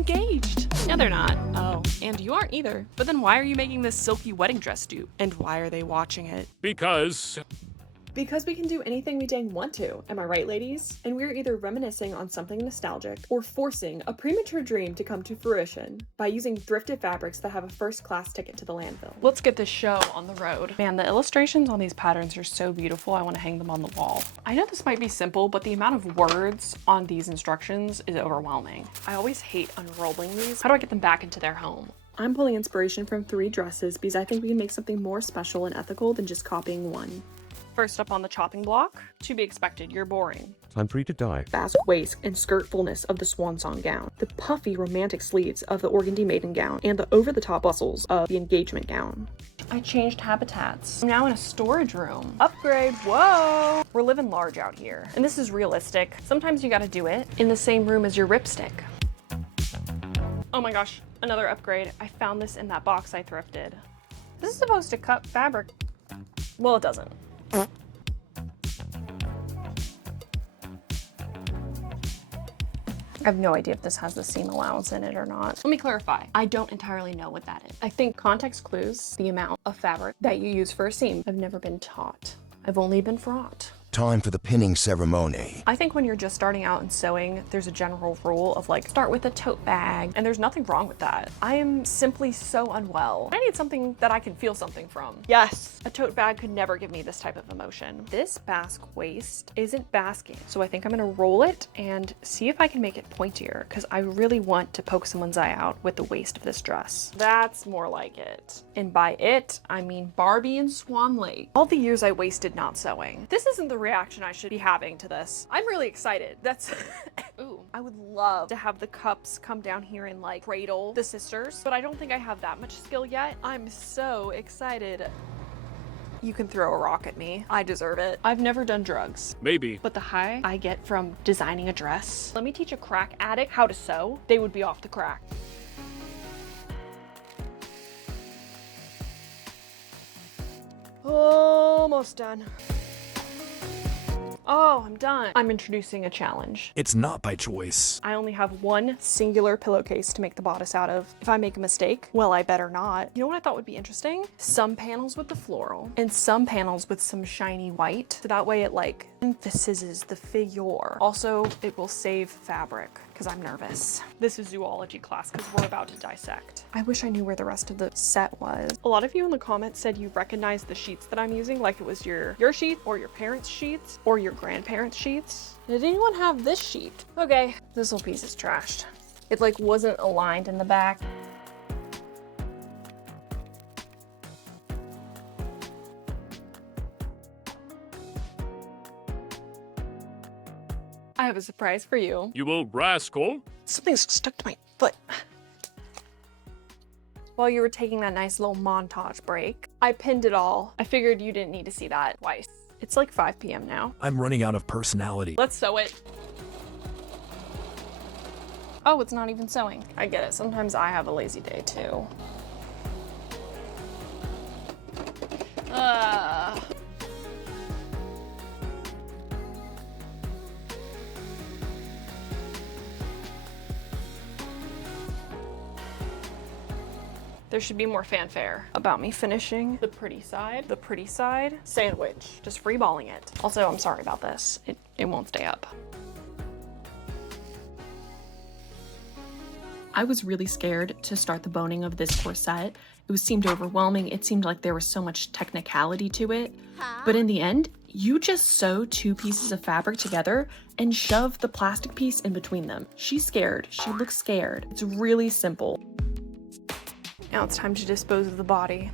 engaged. No, they're not. Oh, and you aren't either. But then why are you making this silky wedding dress dupe? And why are they watching it? Because we can do anything we dang want to, am I right, ladies? And we're either reminiscing on something nostalgic or forcing a premature dream to come to fruition by using thrifted fabrics that have a first-class ticket to the landfill. Let's get this show on the road. Man, the illustrations on these patterns are so beautiful. I want to hang them on the wall. I know this might be simple, but the amount of words on these instructions is overwhelming. I always hate unrolling these. How do I get them back into their home? I'm pulling inspiration from 3 dresses because I think we can make something more special and ethical than just copying one. First up on the chopping block, to be expected, you're boring. I'm free to die. Basque waist and skirt fullness of the swan song gown, the puffy romantic sleeves of the organdy maiden gown, and the over-the-top bustles of the engagement gown. I changed habitats. I'm now in a storage room. Upgrade, whoa! We're living large out here. And this is realistic. Sometimes you gotta do it in the same room as your ripstick. Oh my gosh, another upgrade. I found this in that box I thrifted. This is supposed to cut fabric. Well, it doesn't. I have no idea if this has the seam allowance in it or not. Let me clarify. I don't entirely know what that is. I think context clues the amount of fabric that you use for a seam. I've never been taught. I've only been fraught. Time for the pinning ceremony. I think when you're just starting out in sewing, there's a general rule of like, start with a tote bag, and there's nothing wrong with that. I am simply so unwell. I need something that I can feel something from. Yes, a tote bag could never give me this type of emotion. This basque waist isn't basking, so I think I'm gonna roll it and see if I can make it pointier, because I really want to poke someone's eye out with the waist of this dress. That's more like it. And by it, I mean Barbie and Swan Lake. All the years I wasted not sewing. This isn't the reaction I should be having to this. I'm really excited. That's ooh, I would love to have the cups come down here and like cradle the sisters, but I don't think I have that much skill yet. I'm so excited. You can throw a rock at me. I deserve it. I've never done drugs. Maybe. But the high I get from designing a dress. Let me teach a crack addict how to sew. They would be off the crack. Almost done. Oh, I'm done. I'm introducing a challenge. It's not by choice. I only have one singular pillowcase to make the bodice out of. If I make a mistake, well, I better not. You know what I thought would be interesting? Some panels with the floral and some panels with some shiny white. So that way it like emphasizes the figure. Also, it will save fabric because I'm nervous. This is zoology class because we're about to dissect. I wish I knew where the rest of the set was. A lot of you in the comments said you recognized the sheets that I'm using, like it was your sheet or your parents' sheets or your grandparents' sheets. Did anyone have this sheet? Okay, this little piece is trashed. It like wasn't aligned in the back. I have a surprise for you. You old rascal. Something's stuck to my foot. While you were taking that nice little montage break, I pinned it all. I figured you didn't need to see that twice. It's like 5 p.m. now. I'm running out of personality. Let's sew it. Oh, it's not even sewing. I get it. Sometimes I have a lazy day too. There should be more fanfare about me finishing the pretty side sandwich, just free-balling it. Also, I'm sorry about this. It won't stay up. I was really scared to start the boning of this corset. It seemed overwhelming. It seemed like there was so much technicality to it. But in the end, you just sew 2 pieces of fabric together and shove the plastic piece in between them. She's scared. She looks scared. It's really simple. Now it's time to dispose of the body.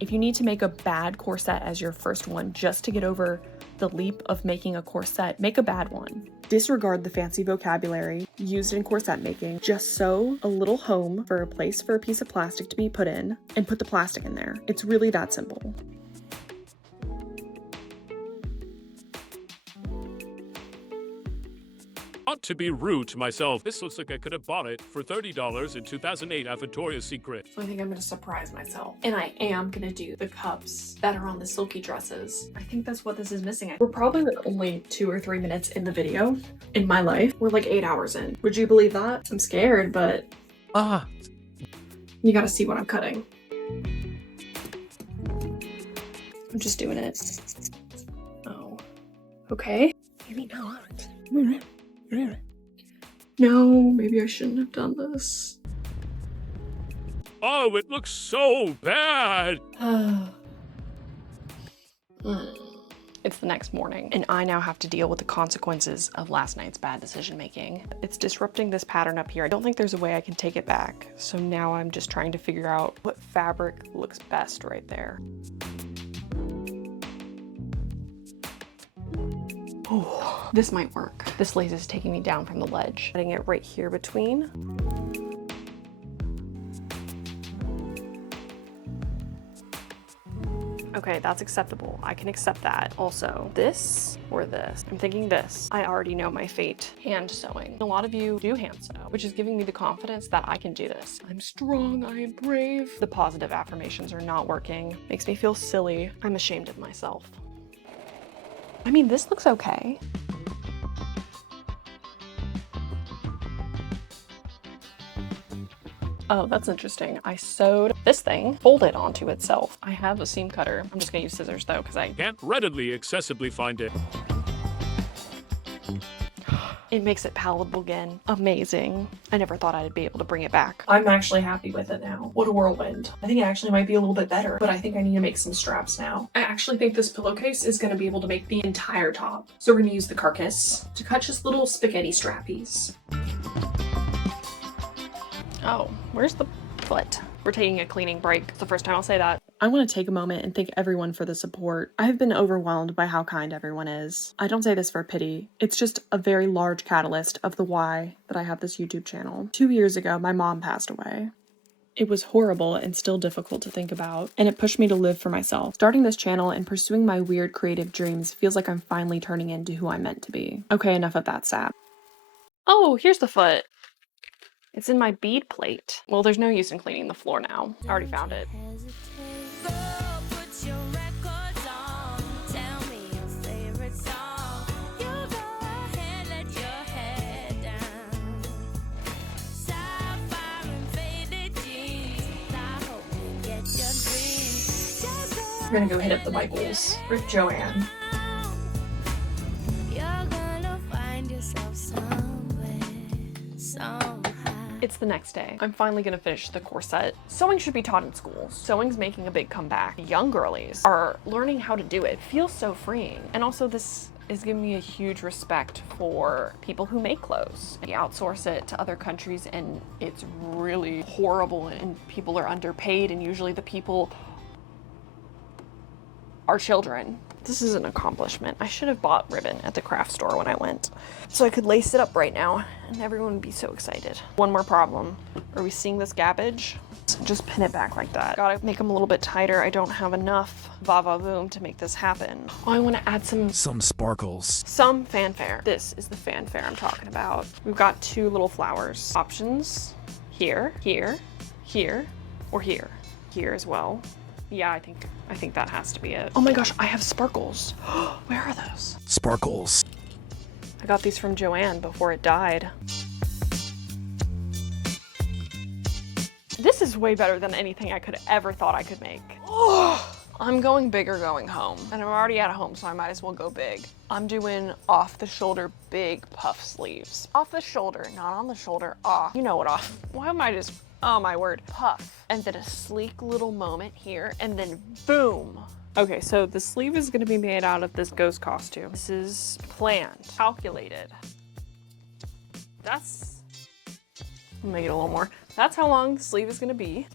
If you need to make a bad corset as your first one just to get over the leap of making a corset, make a bad one. Disregard the fancy vocabulary used in corset making. Just sew a little home for a place for a piece of plastic to be put in and put the plastic in there. It's really that simple. What? to be rude to myself. This looks like I could have bought it for $30 in 2008 at Victoria's Secret. So I think I'm gonna surprise myself. And I am gonna do the cups that are on the Selkie dresses. I think that's what this is missing. We're probably like only 2 or 3 minutes in the video. In my life, we're like 8 hours in. Would you believe that? I'm scared, but you gotta see what I'm cutting. I'm just doing it. Oh. Okay. Maybe not. No, maybe I shouldn't have done this. Oh, it looks so bad. It's the next morning, and I now have to deal with the consequences of last night's bad decision making. It's disrupting this pattern up here. I don't think there's a way I can take it back. So now I'm just trying to figure out what fabric looks best right there. Oh, this might work. This lace is taking me down from the ledge. Putting it right here between. Okay, that's acceptable. I can accept that. Also, this or this. I'm thinking this. I already know my fate. Hand sewing. A lot of you do hand sew, which is giving me the confidence that I can do this. I'm strong, I am brave. The positive affirmations are not working. Makes me feel silly. I'm ashamed of myself. I mean, this looks okay. Oh, that's interesting. I sewed this thing, folded onto itself. I have a seam cutter. I'm just gonna use scissors though, because I Can't readily accessibly find it. It makes it palatable again. Amazing. I never thought I'd be able to bring it back. I'm actually happy with it now. What a whirlwind. I think it actually might be a little bit better, but I think I need to make some straps now. I actually think this pillowcase is gonna be able to make the entire top. So we're gonna use the carcass to cut just little spaghetti strappies. Oh, where's the foot? We're taking a cleaning break. It's the first time I'll say that. I want to take a moment and thank everyone for the support. I have been overwhelmed by how kind everyone is. I don't say this for pity. It's just a very large catalyst of the why that I have this YouTube channel. 2 years ago, my mom passed away. It was horrible and still difficult to think about, and it pushed me to live for myself. Starting this channel and pursuing my weird creative dreams feels like I'm finally turning into who I'm meant to be. Okay, enough of that sap. Oh, here's the foot. It's in my bead plate. Well, there's no use in cleaning the floor now. I already found it. We're gonna go hit up the Bibles with Joanne. It's the next day. I'm finally gonna finish the corset. Sewing should be taught in schools. Sewing's making a big comeback. Young girlies are learning how to do it. It feels so freeing. And also this is giving me a huge respect for people who make clothes. They outsource it to other countries and it's really horrible and people are underpaid and usually the people are children. This is an accomplishment. I should have bought ribbon at the craft store when I went so I could lace it up right now and everyone would be so excited. One more problem. Are we seeing this gappage? Just pin it back like that. Gotta make them a little bit tighter. I don't have enough va-va-voom to make this happen. Oh, I want to add some sparkles. Some fanfare. This is the fanfare I'm talking about. We've got 2 little flowers. Options here, here, here, or here. Here as well. Yeah, I think that has to be it. Oh my gosh, I have sparkles. Where are those? Sparkles. I got these from Joanne before it died. This is way better than anything I could ever thought I could make. Oh, I'm going big or going home. And I'm already at home, so I might as well go big. I'm doing off the shoulder big puff sleeves. Off the shoulder, not on the shoulder, off. You know what off. Why am I just, oh my word, puff. And then a sleek little moment here, and then boom. Okay, so the sleeve is gonna be made out of this ghost costume. This is planned, calculated. That's, I'll make it a little more. That's how long the sleeve is gonna be.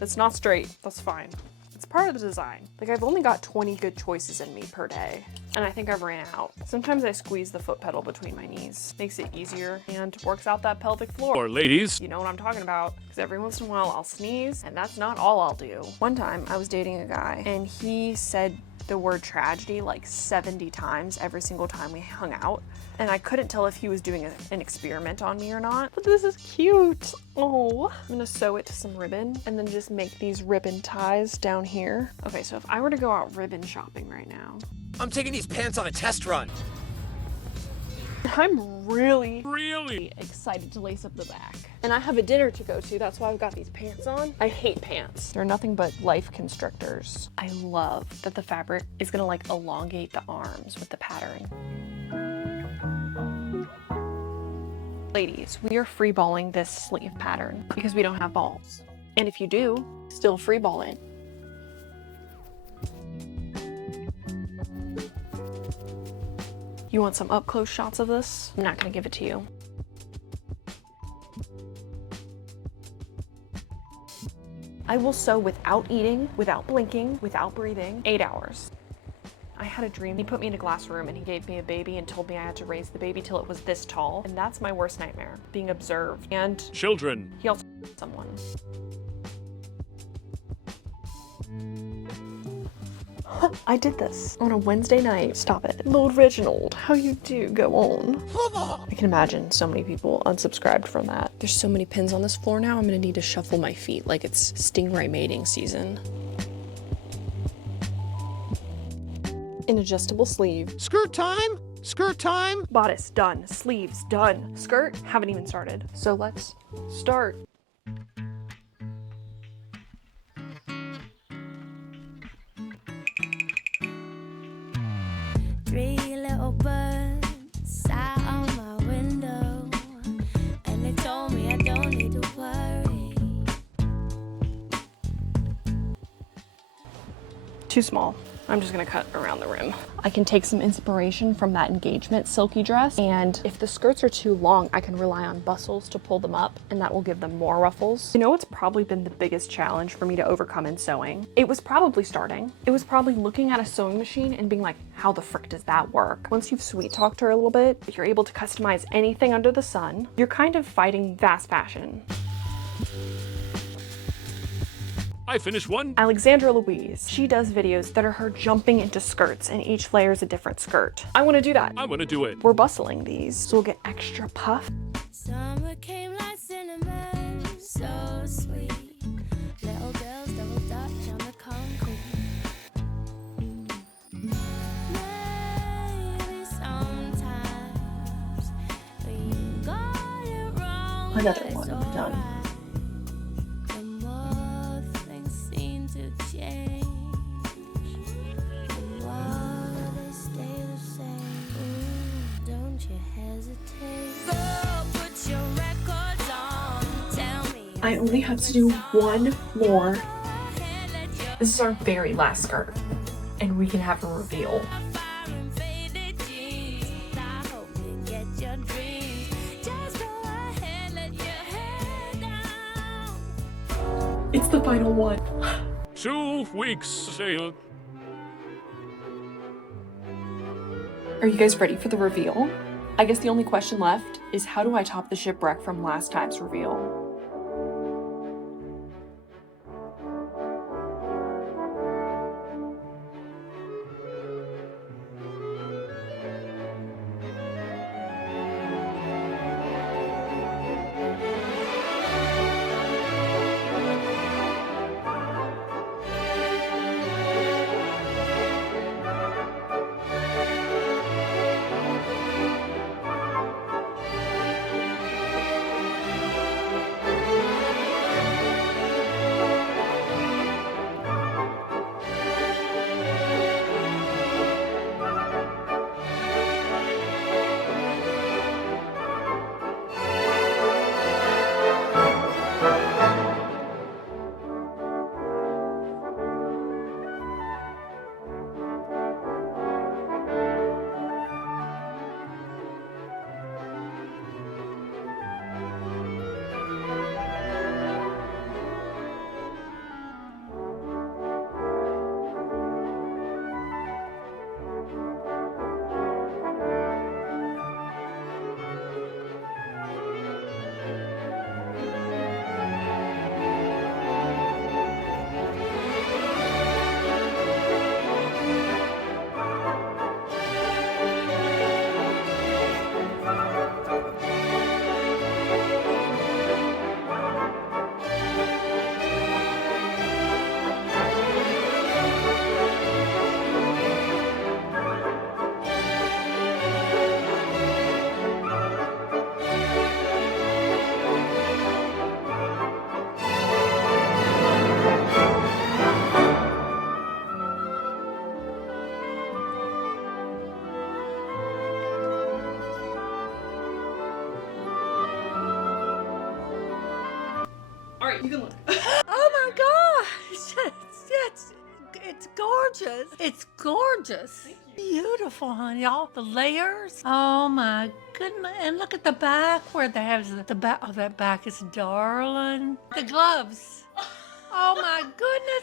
It's not straight, that's fine. It's part of the design. Like I've only got 20 good choices in me per day. And I think I've ran out. Sometimes I squeeze the foot pedal between my knees. Makes it easier and works out that pelvic floor. Or ladies. You know what I'm talking about. Because every once in a while I'll sneeze and that's not all I'll do. One time I was dating a guy and he said the word tragedy like 70 times every single time we hung out. And I couldn't tell if he was doing an experiment on me or not. But this is cute. Oh, I'm gonna sew it to some ribbon and then just make these ribbon ties down here. Okay, so if I were to go out ribbon shopping right now. I'm taking these pants on a test run. I'm really excited to lace up the back. And I have a dinner to go to, that's why I've got these pants on. I hate pants. They're nothing but life constrictors. I love that the fabric is gonna like elongate the arms with the pattern. Ladies, we are free balling this sleeve pattern because we don't have balls. And if you do, still free ball it. You want some up close shots of this? I'm not gonna give it to you. I will sew without eating, without blinking, without breathing, 8 hours. I had a dream. He put me in a glass room and he gave me a baby and told me I had to raise the baby till it was this tall. And that's my worst nightmare, being observed. And Children. he also someone. I did this on a Wednesday night. Stop it. Lord Reginald, how you do? Go on. I can imagine so many people unsubscribed from that. There's so many pins on this floor now, I'm gonna need to shuffle my feet like it's stingray mating season. An adjustable sleeve. Skirt time? Skirt time? Bodice, done. Sleeves, done. Skirt, haven't even started. So let's start. Three little birds sat on my window, and they told me I don't need to worry. Too small. I'm just gonna cut around the rim. I can take some inspiration from that engagement Selkie dress, and if the skirts are too long, I can rely on bustles to pull them up, and that will give them more ruffles. You know what's probably been the biggest challenge for me to overcome in sewing? It was probably starting. It was probably looking at a sewing machine and being like, how the frick does that work? Once you've sweet talked her a little bit, you're able to customize anything under the sun. You're kind of fighting fast fashion. I finished one. Alexandra Louise. She does videos that are her jumping into skirts and each layer is a different skirt. I want to do that. I want to do it. We're bustling these, so we'll get extra puff. Summer came like cinnamon, so sweet. Little girls double dutch on the concrete. Maybe sometimes we got it wrong. Another one done. The more things seem to change, the more they stay the same. Ooh, don't you hesitate. Go put your records on. Tell me. I only have to do one more. This is our very last skirt, and we can have a reveal. It's the final one. 2 weeks sale. Are you guys ready for the reveal? I guess the only question left is how do I top the shipwreck from last time's reveal? Right, you can look. Oh my gosh! It's gorgeous. It's gorgeous. Beautiful, honey. All the layers. Oh my goodness. And look at the back where they have the back. Oh, that back is darling. The gloves. Oh my goodness.